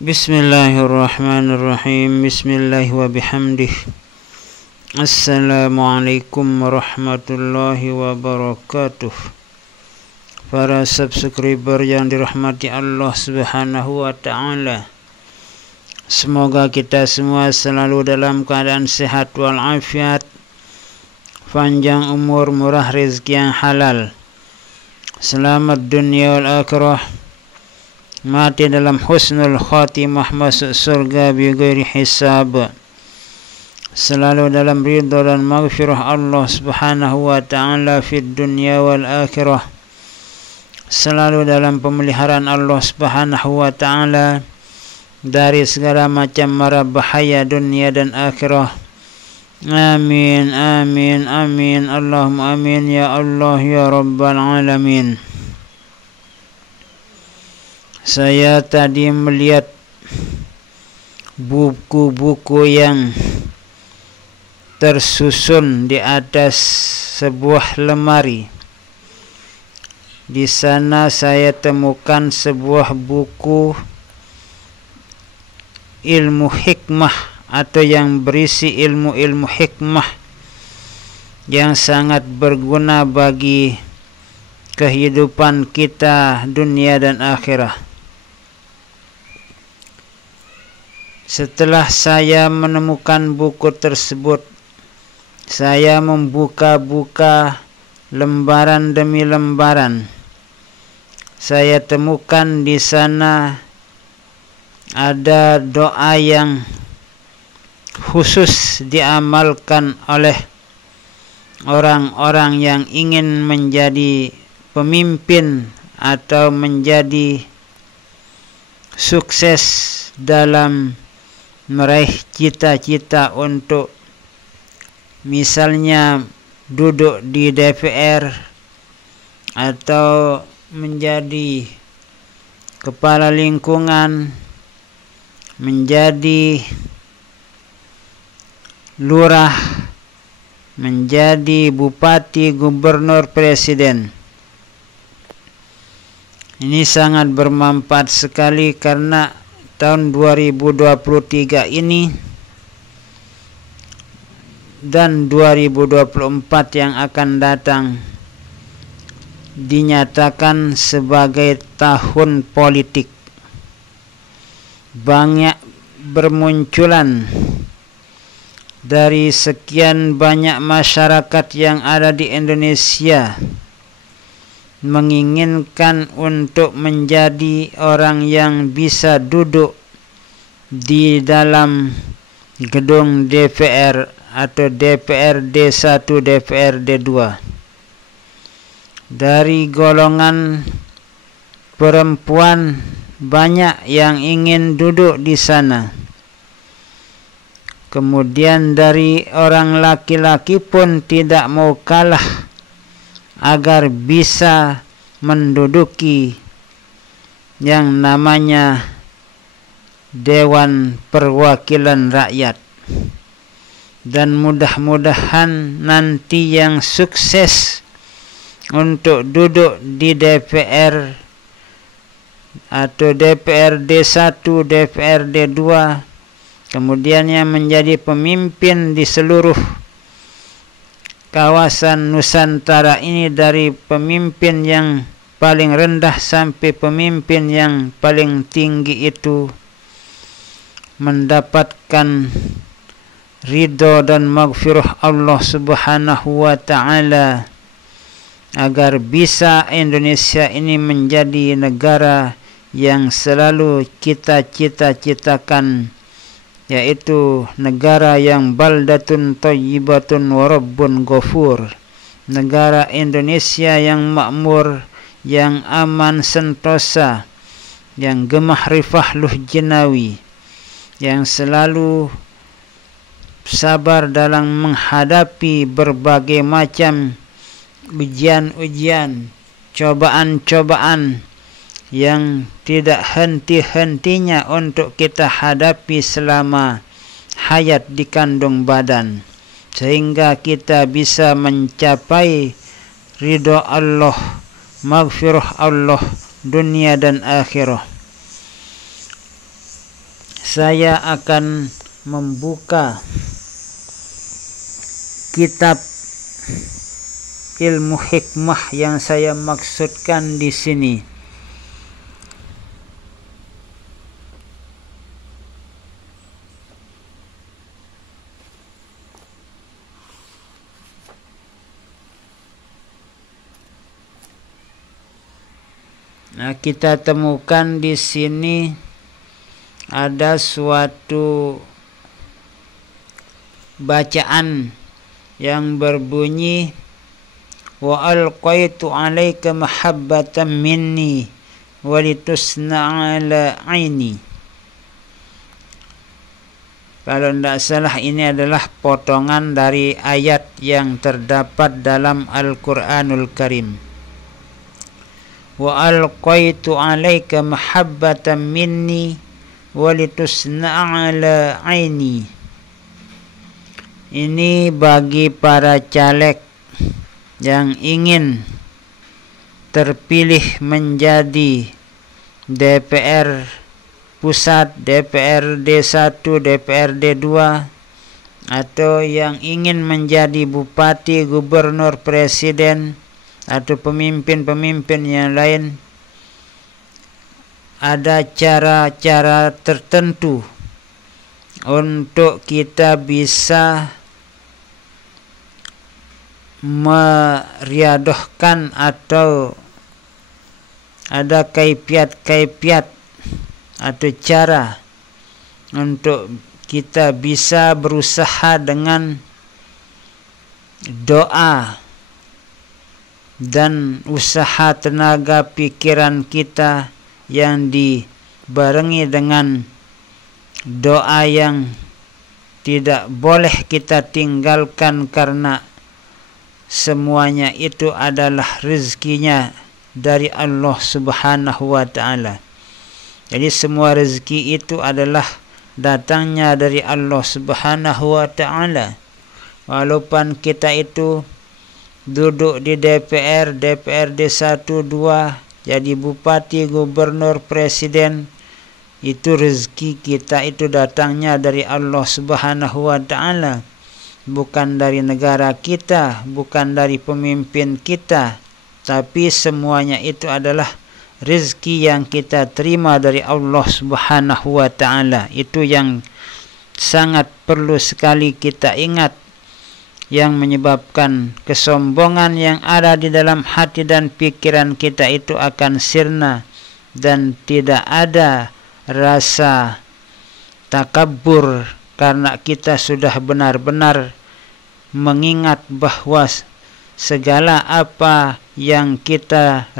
Bismillahirrahmanirrahim. Bismillah wa bihamdih. Assalamualaikum warahmatullahi wabarakatuh. Para subscriber yang dirahmati Allah Subhanahu wa ta'ala, semoga kita semua selalu dalam keadaan sehat walafiat, panjang umur, murah rezeki yang halal, selamat dunia wal akhirah, mati dalam husnul khatimah, masuk surga bighairi hisab, selalu dalam ridha dan maghfirah Allah Subhanahu wa ta'ala fid dunya wal akhirah, selalu dalam pemeliharaan Allah Subhanahu wa ta'ala dari segala macam mara bahaya dunia dan akhirah. Amin, amin, amin, Allahumma amin ya Allah ya Rabbal alamin. Saya tadi melihat buku-buku yang tersusun di atas sebuah lemari. Di sana saya temukan sebuah buku ilmu hikmah atau yang berisi ilmu-ilmu hikmah yang sangat berguna bagi kehidupan kita dunia dan akhirah. Setelah saya menemukan buku tersebut, saya membuka-buka lembaran demi lembaran. Saya temukan di sana ada doa yang khusus diamalkan oleh orang-orang yang ingin menjadi pemimpin atau menjadi sukses dalam meraih cita-cita untuk misalnya duduk di DPR atau menjadi kepala lingkungan, menjadi lurah, menjadi bupati, gubernur, presiden. Ini sangat bermanfaat sekali karena tahun 2023 ini dan 2024 yang akan datang dinyatakan sebagai tahun politik. Banyak bermunculan dari sekian banyak masyarakat yang ada di Indonesia menginginkan untuk menjadi orang yang bisa duduk di dalam gedung DPR atau DPRD 1, DPRD 2. Dari golongan perempuan banyak yang ingin duduk di sana. Kemudian dari orang laki-laki pun tidak mau kalah agar bisa menduduki yang namanya Dewan Perwakilan Rakyat. Dan mudah-mudahan nanti yang sukses untuk duduk di DPR atau DPRD 1, DPRD 2, kemudian yang menjadi pemimpin di seluruh kawasan Nusantara ini, dari pemimpin yang paling rendah sampai pemimpin yang paling tinggi, itu mendapatkan ridho dan maghfirah Allah Subhanahu wa ta'ala agar bisa Indonesia ini menjadi negara yang selalu kita cita-citakan, yaitu negara yang baldatun thayyibatun wa rabbun ghafur, negara Indonesia yang makmur, yang aman sentosa, yang gemah rifahluh jinawi, yang selalu sabar dalam menghadapi berbagai macam ujian-ujian, cobaan-cobaan yang tidak henti-hentinya untuk kita hadapi selama hayat di kandung badan, sehingga kita bisa mencapai ridho Allah, maghfirah Allah dunia dan akhirah. saya akan membuka kitab ilmu hikmah yang saya maksudkan di sini. Nah, kita temukan di sini ada suatu bacaan yang berbunyi wa alqaitu 'alaika mahabbatan minni wa litusna 'ala 'aini. Kalau tidak salah ini adalah potongan dari ayat yang terdapat dalam Al-Qur'anul Karim. Wa alqaitu 'alaika mahabbatan minni wa litusna 'ala 'aini. Ini bagi para caleg yang ingin terpilih menjadi DPR pusat, DPRD 1, DPRD 2, atau yang ingin menjadi bupati, gubernur, presiden, atau pemimpin-pemimpin yang lain. Ada cara-cara tertentu untuk kita bisa meriadohkan atau ada kaifiat atau cara untuk kita bisa berusaha dengan doa dan usaha tenaga pikiran kita yang dibarengi dengan doa yang tidak boleh kita tinggalkan, karena semuanya itu adalah rezekinya dari Allah Subhanahu wa ta'ala. Jadi semua rezeki itu adalah datangnya dari Allah Subhanahu wa ta'ala. Walaupun kita itu duduk di DPR, DPRD 1, 2, jadi bupati, gubernur, presiden, itu rezeki kita itu datangnya dari Allah Subhanahu wa ta'ala. Bukan dari negara kita, bukan dari pemimpin kita, tapi semuanya itu adalah rezeki yang kita terima dari Allah Subhanahu wa ta'ala. Itu yang sangat perlu sekali kita ingat, yang menyebabkan kesombongan yang ada di dalam hati dan pikiran kita itu akan sirna, dan tidak ada rasa takabur, karena kita sudah benar-benar mengingat bahwa segala apa yang kita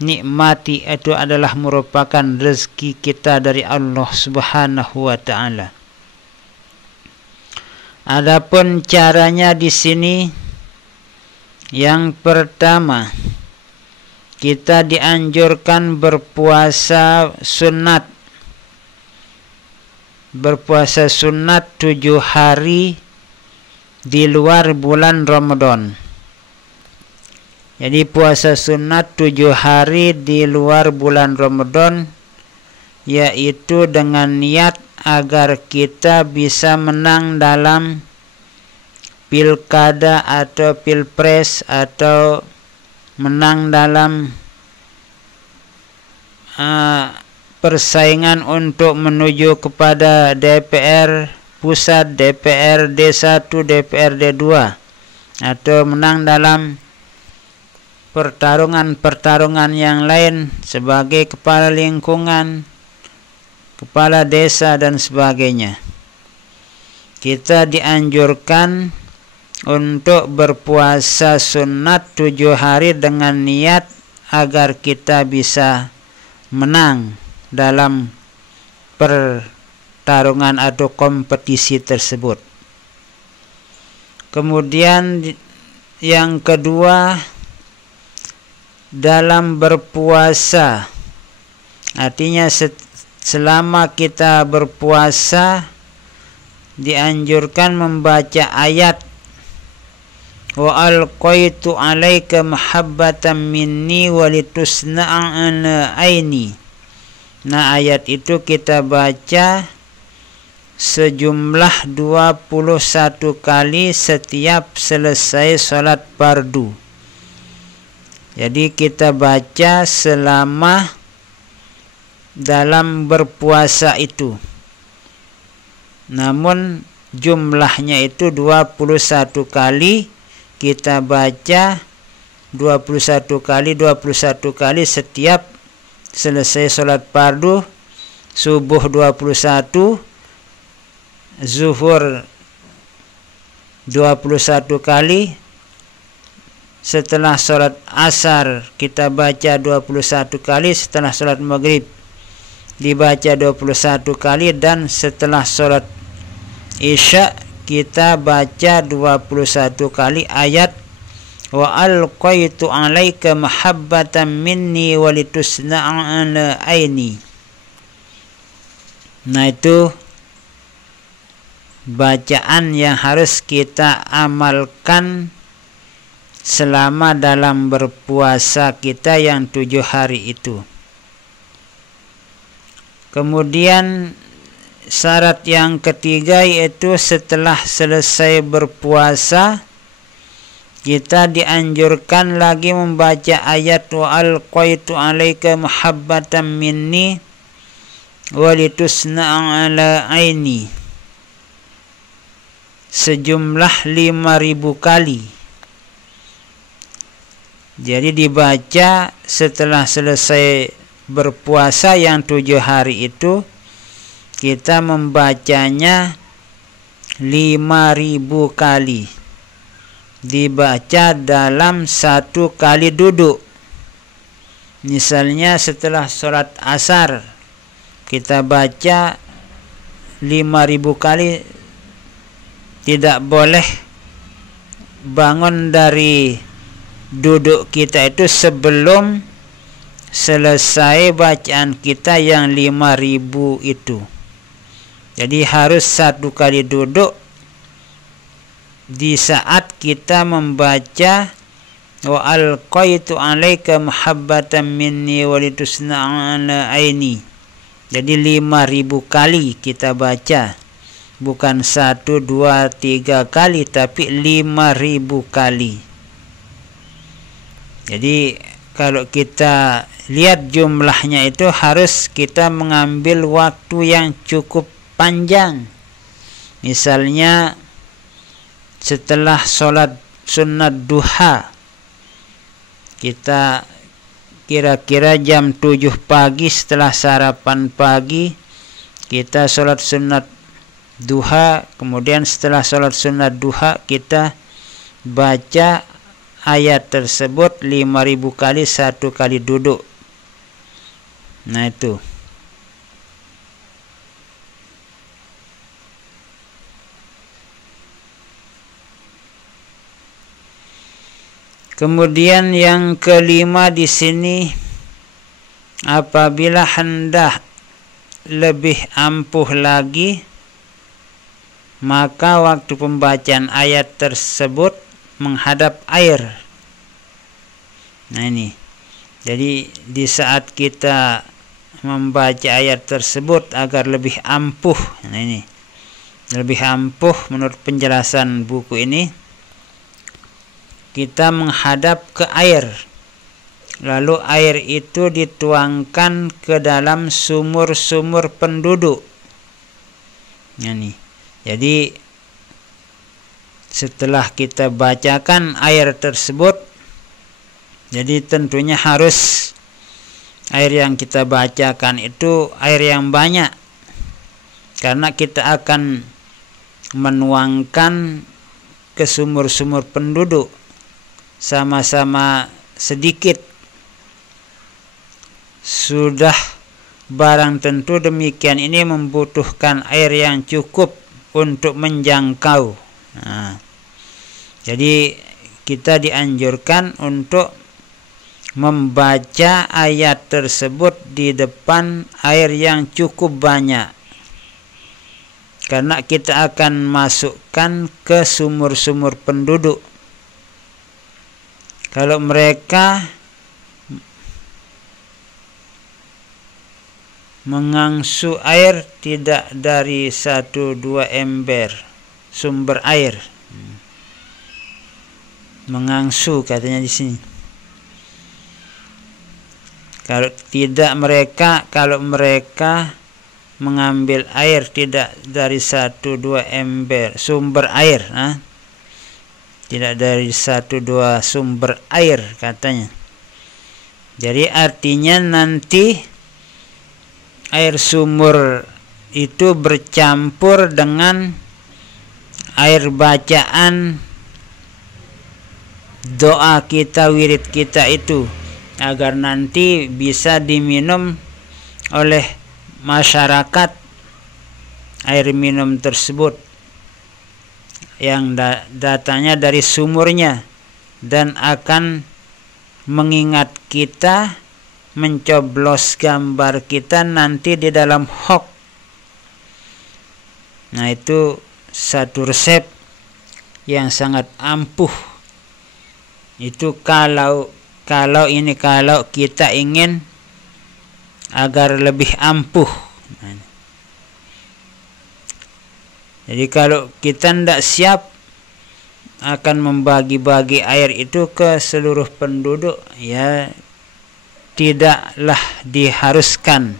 nikmati itu adalah merupakan rezeki kita dari Allah Subhanahu wa ta'ala. Adapun caranya di sini, yang pertama, kita dianjurkan berpuasa sunat. Berpuasa sunat 7 hari di luar bulan Ramadan. Jadi puasa sunat 7 hari di luar bulan Ramadan, yaitu dengan niat agar kita bisa menang dalam pilkada atau pilpres, atau menang dalam persaingan untuk menuju kepada DPR pusat, DPRD 1, DPRD 2, atau menang dalam pertarungan-pertarungan yang lain sebagai kepala lingkungan, kepala desa, dan sebagainya. Kita dianjurkan untuk berpuasa sunat 7 hari dengan niat agar kita bisa menang dalam pertarungan atau kompetisi tersebut. Kemudian yang kedua, dalam berpuasa, artinya selama kita berpuasa dianjurkan membaca ayat wa alqaitu 'alaika mahabbatan minni wa litusna'a 'ala 'aini. Nah, ayat itu kita baca sejumlah 21 kali setiap selesai sholat fardu. Jadi kita baca selama dalam berpuasa itu. Namun jumlahnya itu 21 kali kita baca 21 kali setiap selesai sholat fardu. Subuh 21, zuhur 21 kali, setelah sholat asar kita baca 21 kali, setelah sholat maghrib dibaca 21 kali, dan setelah sholat isya kita baca 21 kali ayat wa alqaitu alaika mahabbatan minni walitusna'a ala aini. Nah, itu bacaan yang harus kita amalkan selama dalam berpuasa kita yang 7 hari itu. Kemudian syarat yang ketiga yaitu setelah selesai berpuasa kita dianjurkan lagi membaca ayat wa alqaitu alaika mahabbatan minni walitusna'a ala aini sejumlah 5.000 kali. Jadi dibaca setelah selesai berpuasa yang 7 hari itu, kita membacanya 5.000 kali. Dibaca dalam 1 kali duduk. Misalnya setelah sholat asar kita baca 5.000 kali. Tidak boleh bangun dari duduk kita itu sebelum selesai bacaan kita yang 5.000 itu. Jadi harus 1 kali duduk di saat kita membaca wa alqaitu alaika mahabbatan minni walitusna'a ala aini. Jadi 5.000 kali kita baca. Bukan 1, 2, 3 kali, tapi 5.000 kali. Jadi kalau kita lihat jumlahnya itu harus kita mengambil waktu yang cukup panjang. Misalnya setelah sholat sunat duha, kita kira-kira jam 7 pagi setelah sarapan pagi kita sholat sunat duha, kemudian setelah sholat sunat duha kita baca ayat tersebut 5.000 kali 1 kali duduk. Nah, itu. Kemudian yang kelima di sini, apabila hendak lebih ampuh lagi, maka waktu pembacaan ayat tersebut menghadap air. Nah, ini. Jadi di saat kita membaca ayat tersebut agar lebih ampuh, nah ini, lebih ampuh menurut penjelasan buku ini, kita menghadap ke air. Lalu air itu dituangkan ke dalam sumur-sumur penduduk. Nah, ini. Jadi setelah kita bacakan air tersebut, jadi tentunya harus air yang kita bacakan itu air yang banyak, karena kita akan menuangkan ke sumur-sumur penduduk sama-sama sedikit. Sudah barang tentu demikian ini membutuhkan air yang cukup untuk menjangkau. Nah, jadi kita dianjurkan untuk membaca ayat tersebut di depan air yang cukup banyak, karena kita akan masukkan ke sumur-sumur penduduk. Kalau mereka mengangsu air tidak dari 1-2 ember sumber air. Mengangsu katanya di sini. Kalau mereka mengambil air tidak dari 1-2 ember sumber air, tidak dari 1-2 sumber air katanya. Jadi artinya nanti air sumur itu bercampur dengan air bacaan doa kita, wirid kita itu, agar nanti bisa diminum oleh masyarakat air minum tersebut yang datanya dari sumurnya, dan akan mengingat kita, mencoblos gambar kita nanti di dalam hok. Nah, itu satu resep yang sangat ampuh. Itu kalau kita ingin agar lebih ampuh. Jadi kalau kita tidak siap akan membagi-bagi air itu ke seluruh penduduk, ya tidaklah diharuskan.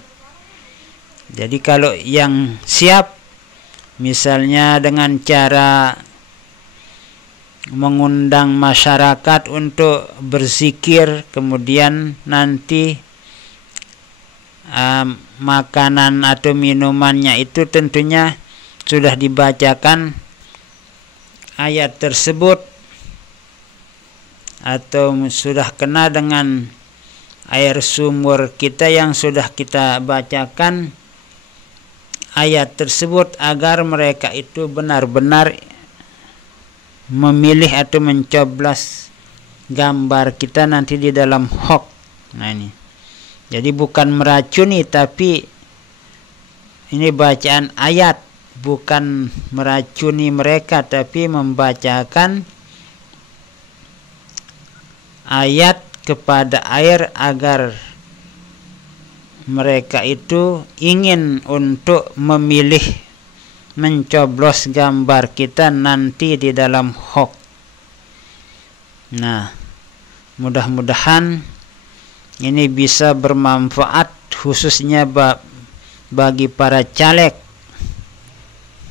Jadi kalau yang siap, misalnya dengan cara mengundang masyarakat untuk berzikir, kemudian nanti makanan atau minumannya itu tentunya sudah dibacakan ayat tersebut, atau sudah kena dengan air sumur kita yang sudah kita bacakan ayat tersebut, agar mereka itu benar-benar memilih atau mencoblos gambar kita nanti di dalam hok. Nah, ini jadi bukan meracuni, tapi ini bacaan ayat, bukan meracuni mereka, tapi membacakan ayat kepada air agar mereka itu ingin untuk memilih, mencoblos gambar kita nanti di dalam hok. Nah, mudah-mudahan ini bisa bermanfaat, khususnya bagi para caleg,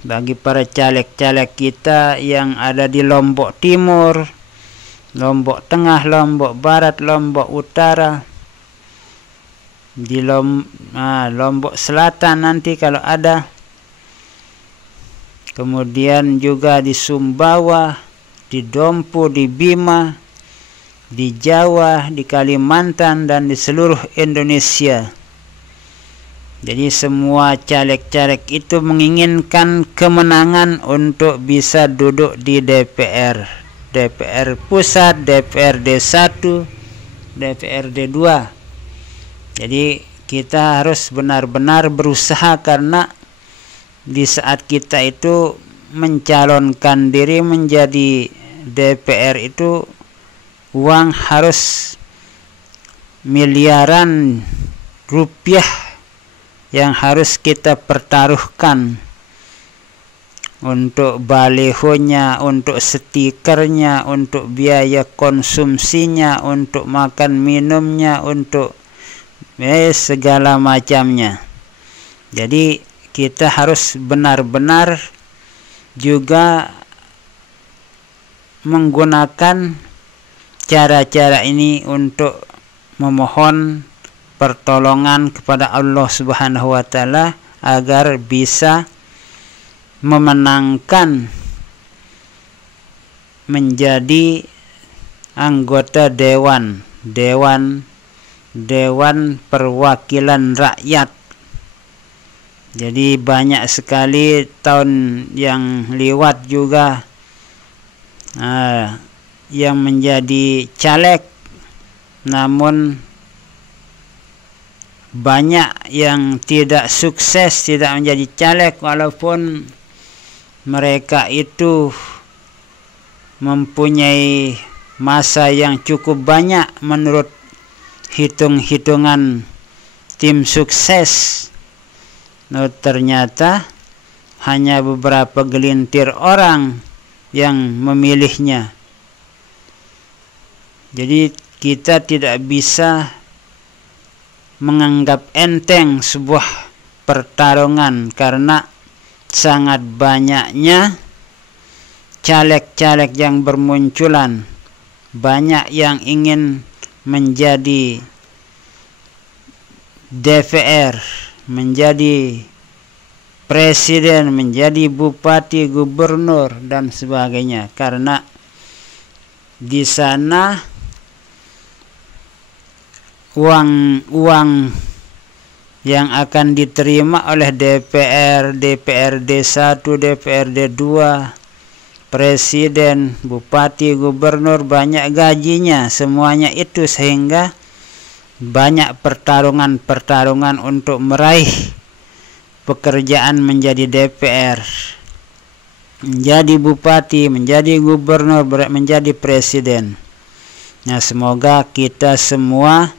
bagi para caleg-caleg kita yang ada di Lombok Timur, Lombok Tengah, Lombok Barat, Lombok Utara, di Lombok Selatan nanti kalau ada, kemudian juga di Sumbawa, di Dompu, di Bima, di Jawa, di Kalimantan, dan di seluruh Indonesia. Jadi semua caleg-caleg itu menginginkan kemenangan untuk bisa duduk di DPR, DPR pusat, DPRD 1, DPRD 2. Jadi kita harus benar-benar berusaha, karena di saat kita itu mencalonkan diri menjadi DPR itu uang harus miliaran rupiah yang harus kita pertaruhkan untuk balihonya, untuk stikernya, untuk biaya konsumsinya, untuk makan minumnya, untuk segala macamnya. Jadi kita harus benar-benar juga menggunakan cara-cara ini untuk memohon pertolongan kepada Allah Subhanahu wa taala agar bisa memenangkan menjadi anggota dewan perwakilan rakyat. Jadi banyak sekali tahun yang lewat juga yang menjadi caleg, namun banyak yang tidak sukses, tidak menjadi caleg, walaupun mereka itu mempunyai masa yang cukup banyak menurut hitung-hitungan tim sukses. Nah, ternyata hanya beberapa gelintir orang yang memilihnya. Jadi kita tidak bisa menganggap enteng sebuah pertarungan karena sangat banyaknya caleg-caleg yang bermunculan. Banyak yang ingin menjadi DPR, menjadi presiden, menjadi bupati, gubernur, dan sebagainya. Karena di sana uang yang akan diterima oleh DPR, DPRD 1, DPRD 2, presiden, bupati, gubernur, banyak gajinya, semuanya itu, sehingga banyak pertarungan untuk meraih pekerjaan menjadi DPR, menjadi bupati, menjadi gubernur, menjadi presiden. Nah, semoga kita semua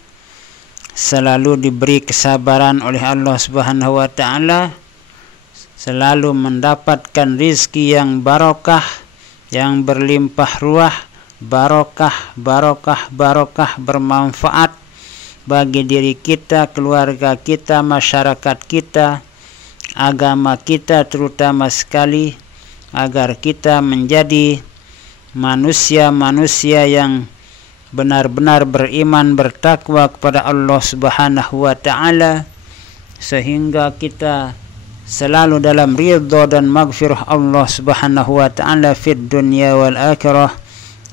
selalu diberi kesabaran oleh Allah Subhanahu wa taala, selalu mendapatkan rizki yang barokah, yang berlimpah ruah, barokah, bermanfaat bagi diri kita, keluarga kita, masyarakat kita, agama kita terutama sekali, agar kita menjadi manusia-manusia yang benar-benar beriman, bertakwa kepada Allah Subhanahu wa taala, sehingga kita selalu dalam ridha dan maghfirah Allah Subhanahu wa taala fid dunya wal akhirah.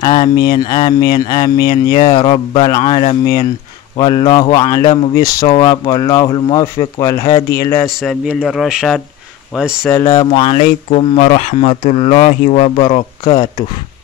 Amin amin amin ya rabbal alamin. Wallahu a'lamu bis-shawab, wallahul muwaffiq wal hadi ila sabilir rasyad. Wassalamu alaikum warahmatullahi wabarakatuh.